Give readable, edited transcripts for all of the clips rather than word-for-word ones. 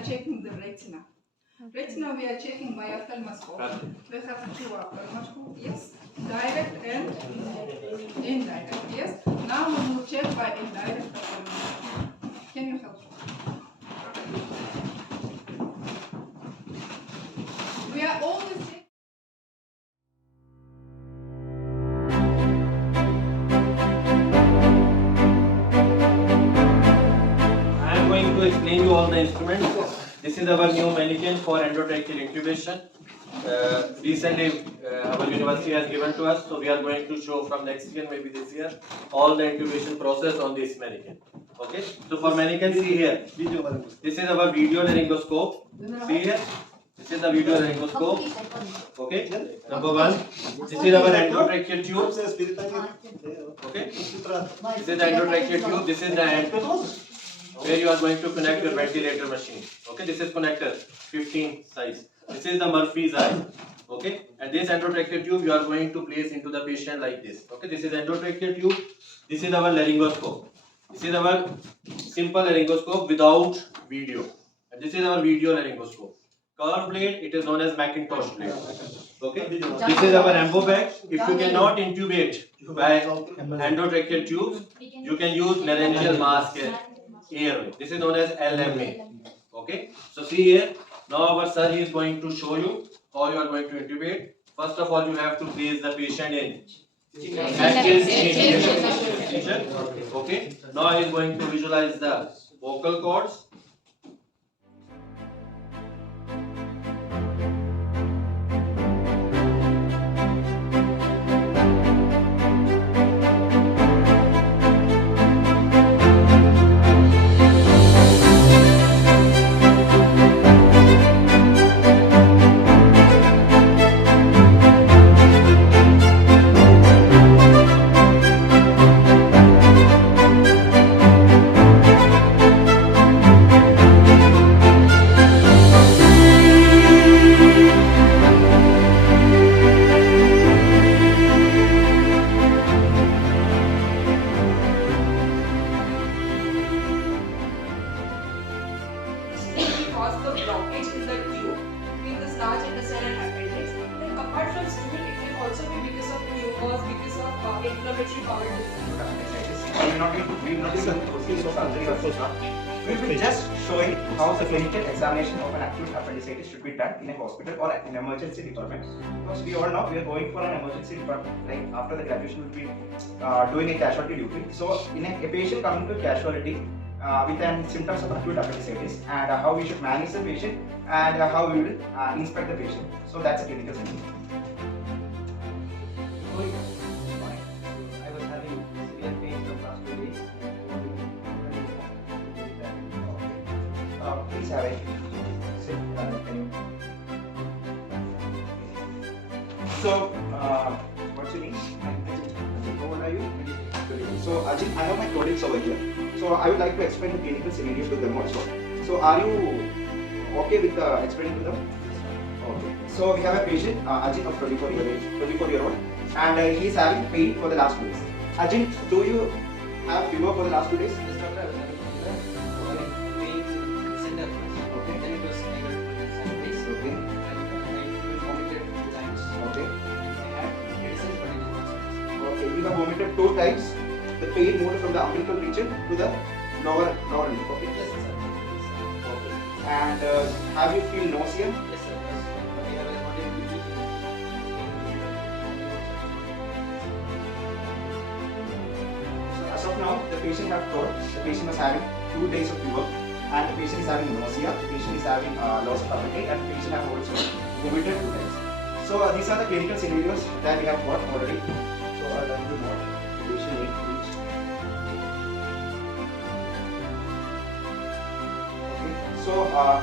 are checking the retina. Retina, we are checking by ophthalmoscope. We have two ophthalmoscope, yes, direct and indirect, yes. Now we will check by indirect ophthalmoscope. Can you help? We are always checking. I am going to explain you all the instruments. This is our new mannequin for endotracheal intubation. Recently, our university has given to us, so we are going to show from next year, maybe this year, all the intubation process on this mannequin. Okay, so for mannequin, see here. This is our video laryngoscope. See here. This is the video laryngoscope. Okay, number one. This is our endotracheal tube. Okay, this is the endotracheal tube. This is the end where you are going to connect your ventilator machine. Okay, this is connector 15 size. This is the Murphy's eye. Okay, and this endotracheal tube you are going to place into the patient like this. Okay, this is endotracheal tube. This is our laryngoscope. This is our simple laryngoscope without video. And this is our video laryngoscope. Curved blade, it is known as Macintosh blade. Okay, this is our ambo bag. If you cannot intubate by endotracheal tubes, you can use laryngeal mask airway. This is known as LMA. Okay, so see here. Now our sir is going to show you how you are going to intubate. First of all, you have to place the patient in position. Okay. Now he is going to visualize the vocal cords. Cause the blockage in the tube in the large intestine and appendix. Then apart from stool, it can also be because of tumors, because of inflammatory bowel disease. We will not be proceeding to surgery or so. We will be just showing how the clinical examination of an acute appendicitis should be done in a hospital or an emergency department. Because we all know we are going for an emergency department. Like after the graduation, we will be doing a casualty duty. So in a patient coming to casualty with symptoms of acute appendicitis, and how we should manage the patient, and how we will inspect the patient. So that's a clinical setting. I was having severe pain from last 2 days. Please have a sit. Can you? So, what's your name? How old are you? So, Ajit, I have my colleagues over here. So, I would like to explain the clinical scenario to them also. So, are you okay with explaining to them? Okay. So, we have a patient, Ajit of 24-year-old, and he is having pain for the last 2 days. Ajit, do you have fever for the last 2 days? Yes, doctor. I was having fever. Pain center. Okay. Then it was negative. Okay. I vomited 2 times. Okay. I had medicine, but it did not. Okay. You have vomited 2 times. The pain moved from the umbilical region to the lower limb. Okay. Yes, sir. Okay. And have you feel nausea? Yes, sir. Yes. But I was not able to eat. So as of now, the patient have told the patient was having 2 days of fever, and the patient is having nausea. The patient is having loss of appetite, and the patient have also vomited 2 times. So these are the clinical scenarios that we have got already. So I'll learn to know the patient needs. So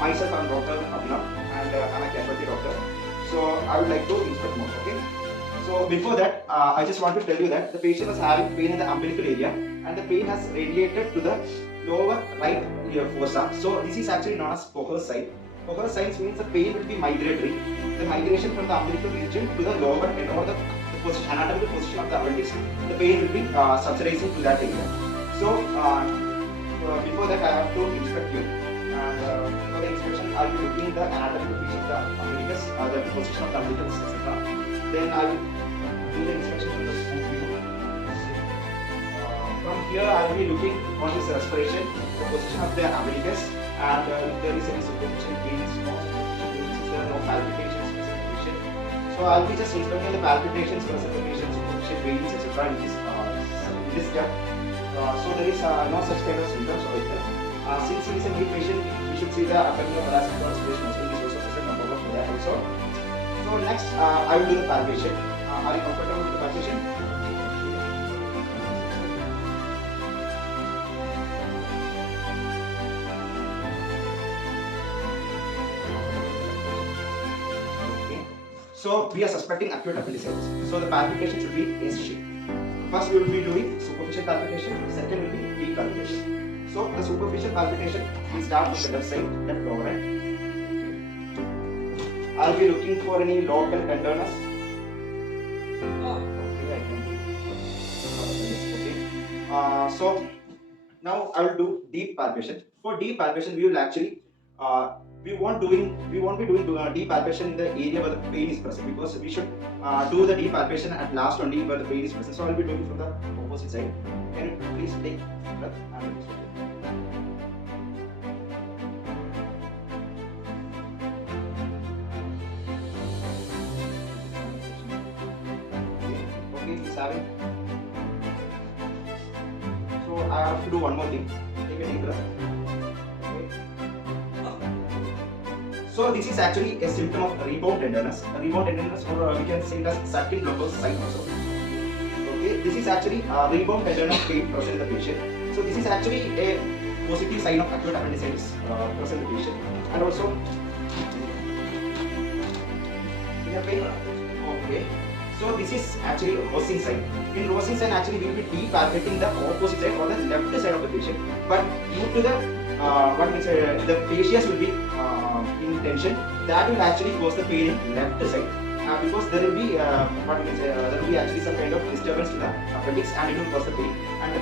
myself, I'm Dr. Abhinav, and I'm a casualty doctor. So I would like to inspect more. Okay. So before that, I just want to tell you that the patient was having pain in the umbilical area, and the pain has radiated to the lower right ear fossa. So this is actually known as Poher's sign. Poher's sign means the pain will be migratory. The migration from the umbilical region to the lower end or the position, anatomical position of the appendix, the pain will be subsidizing to that area. So before that, I have to inspect you. And for the I'll be looking the anatomical features of the umbilicus, the position of the umbilicus, etc. Then I will do the inspection from the scoop view. From here I will be looking on this respiration, the position of the umbilicus, and if there is any superficial veins, no superficial veins, if there are no palpitations, specification. So I'll be just inspecting the palpitations, specifications, superficial veins, etc. in this step. So there is no such kind of symptoms over here. Since he is a new patient, we should see the abdominopalaceal respiration muscle is also present on top of that also. So next, I will do the palpation. Are you comfortable with the palpation? Okay. So we are suspecting acute appendicitis. So the palpitation should be S-shaped. First, we will be doing superficial palpitation. Second will be deep palpitation. So the superficial palpitation, we start with the left side, left lower end. I'll be looking for any local tenderness. Okay, I can. Okay. So now I will do deep palpation. For deep palpation, we will actually we won't be doing deep palpation in the area where the pain is present, because we should do the deep palpation at last only where the pain is present. So I will be doing it from the opposite side. Can you please take a breath and release it? Okay, he's having. So I have to do one more thing. Take a deep breath. So this is actually a symptom of rebound tenderness. Rebound tenderness, or we can say it as satin blockers sign also. Okay, this is actually rebound tenderness pain present in the patient. So this is actually a positive sign of acute appendicitis present in the patient. And also, we have pain. Okay. So this is actually a Rosin sign. In Rosin sign, actually we will be deep palpating the opposite side or the left side of the patient. But due to the the fascias will be in tension, that will actually cause the pain in left side. Because there will be there will be actually some kind of disturbance to the appendix, and it will cause the pain. And the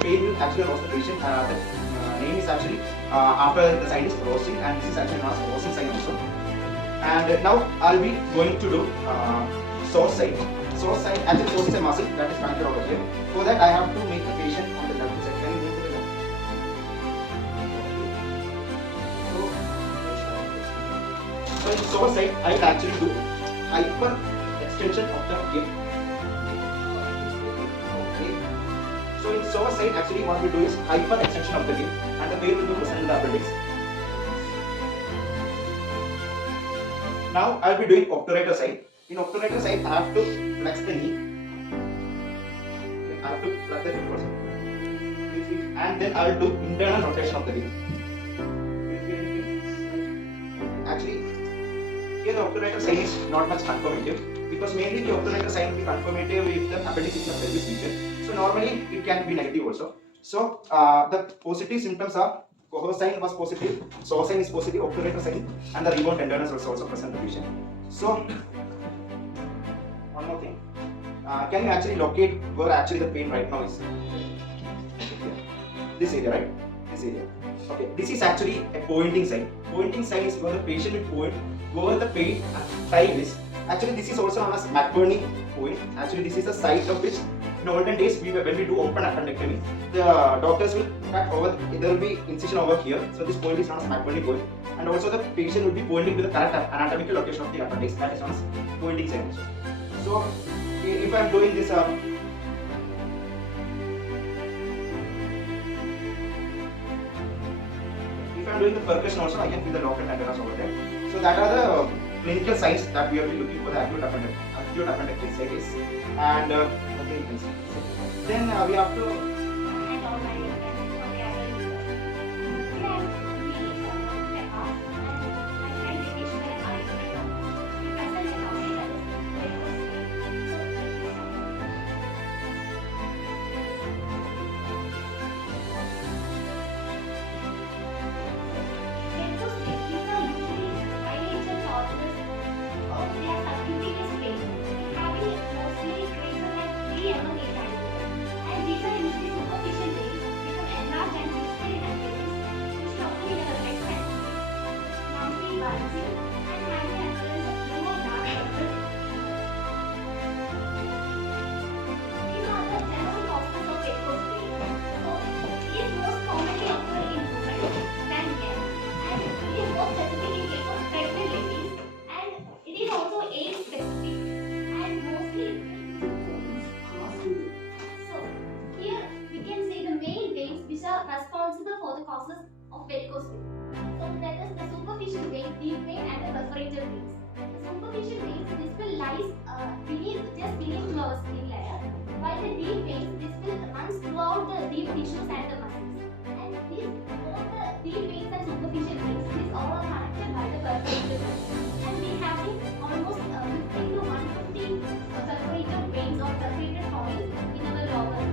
pain will actually cause the patient. The name is actually after the sign is Rosin, and this is actually known as Rosin sign also. And now I'll be going to do source side. Source side, actually source is a muscle that is connected over here. For that I have to make the patient on the left side. Can you move to the left? So in source side, I will actually do hyper extension of the hip. Okay. So in source side, actually what we do is hyper extension of the hip, and the pain will be present in the appendix. Now I will be doing obturator side. In obturator side, I have to flex the knee. Okay, I have to flex the hip also. And then I will do internal rotation of the hip. Actually, here the obturator sign is not much confirmative, because mainly the obturator sign will be confirmative if the appendix is in the pelvis region. So normally it can be negative also. So the positive symptoms are coho sign was positive, source sign is positive, obturator sign, and the rebound tenderness was also present in the patient. So one more thing, can you actually locate where actually the pain right now is? This area, right? This area. Okay, this is actually a pointing sign. Pointing sign is where the patient will point where the pain time is. Actually, this is also known as McBurney point. Actually, this is the site of which in olden days when we do open appendectomy, the doctors will cut over. There will be incision over here. So this point is known as McBurney point, and also the patient will be pointing to the correct anatomical location of the appendix. That is known as pointing sign. So if I am doing this. If I am doing the percussion also, I can feel the local tenderness over there. So that are the clinical signs that we are looking for the acute appendicitis. And okay, you can see. Then we have to. And these are usually superficial vein, deep vein, and the perforated veins. The superficial veins, this will lie just beneath to our skin layer, while the deep veins, this will run throughout the deep tissues and the muscles. And these both the deep veins and superficial veins, these all are connected by the perforated veins. And we have almost 50 to 150 perforated veins or perforated points in our lower.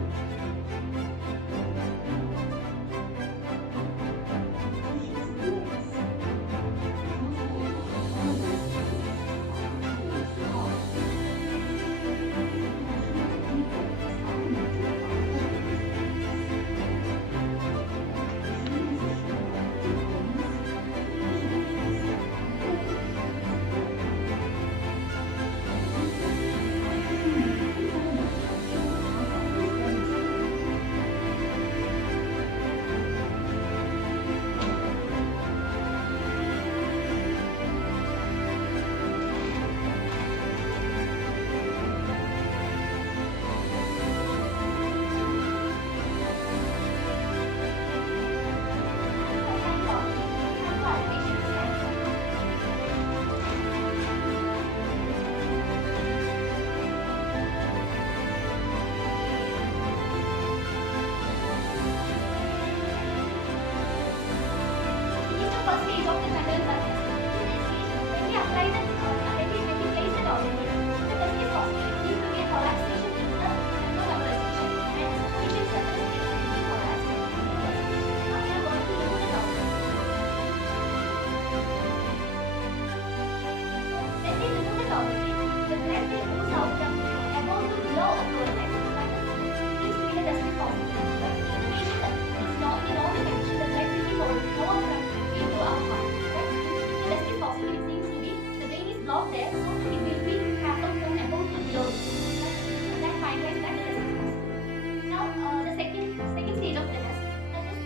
There, so it will be happen from above to below. That finalizes that the test is possible. Now, the second stage of the test, that is,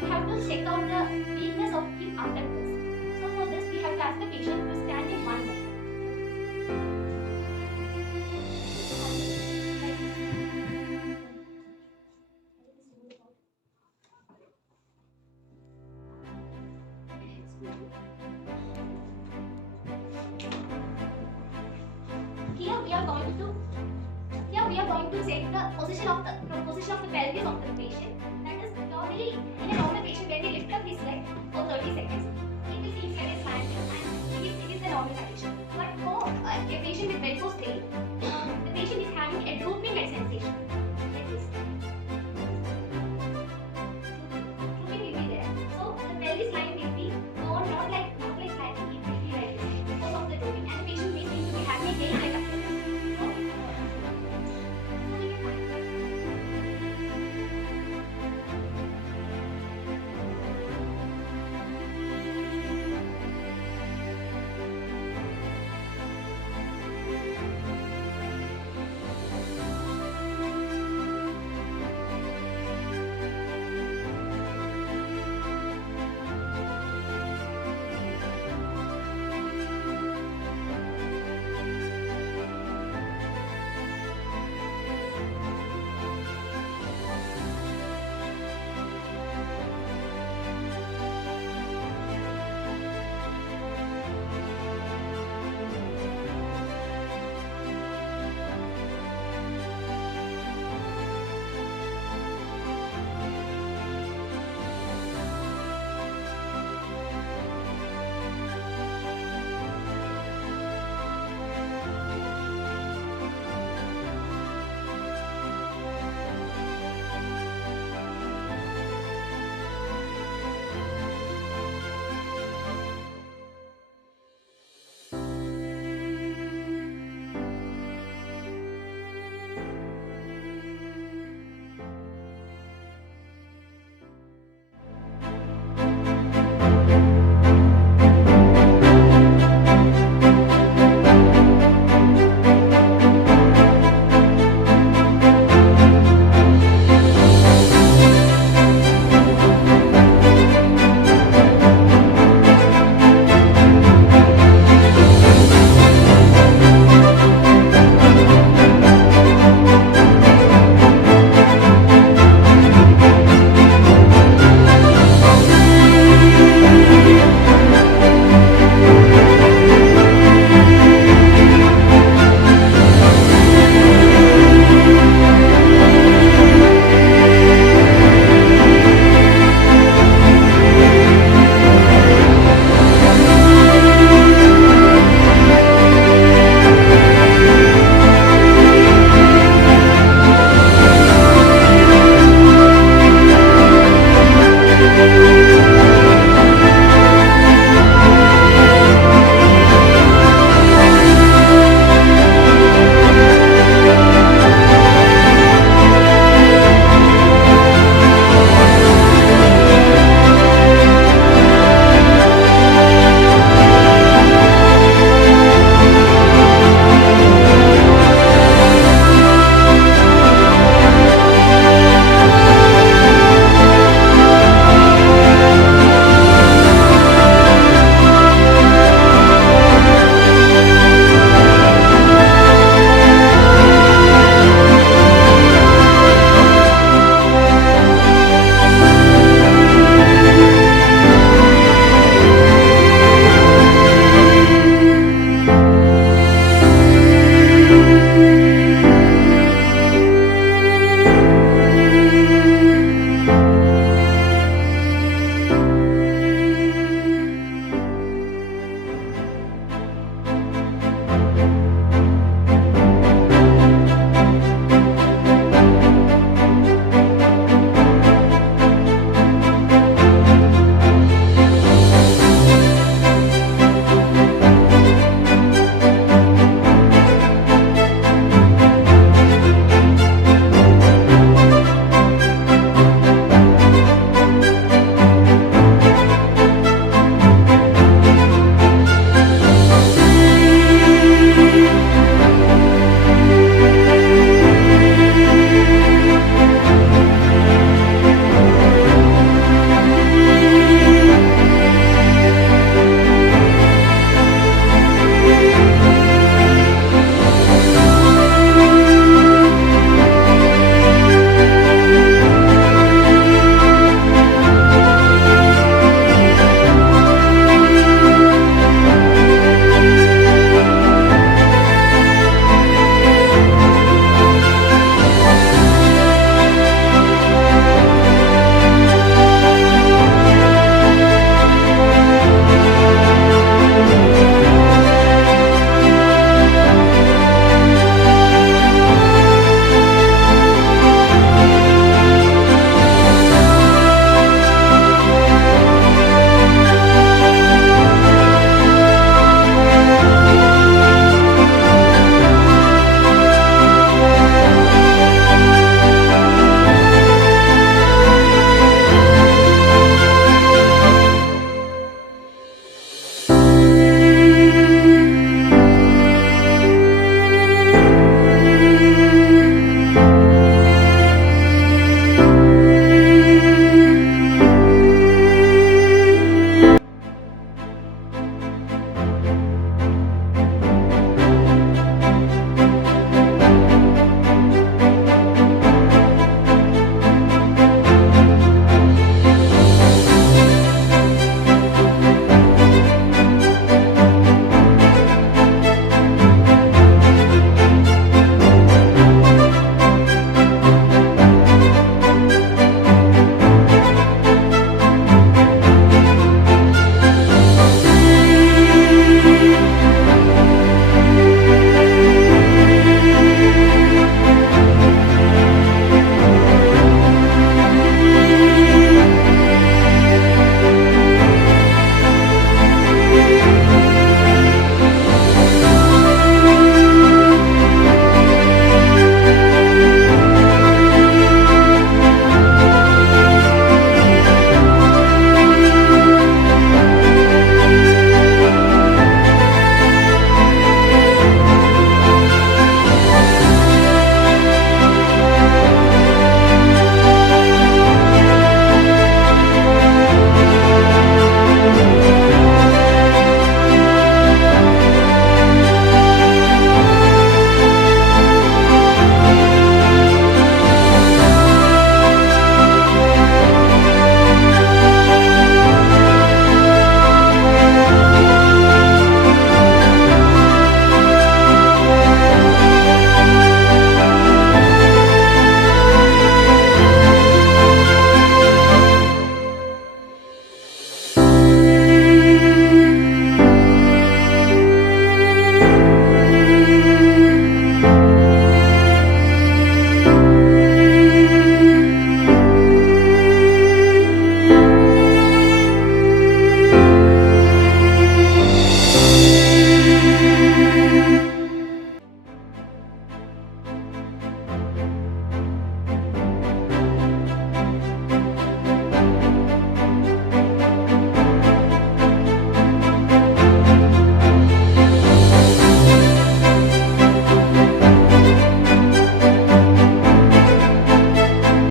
we have to check out the weakness of hip abductors. So for this, we have to ask the patient to stand in one leg. Here we are going to check the position of the pelvis of the patient. That is, normally in a normal patient, when we lift up his leg for 30 seconds,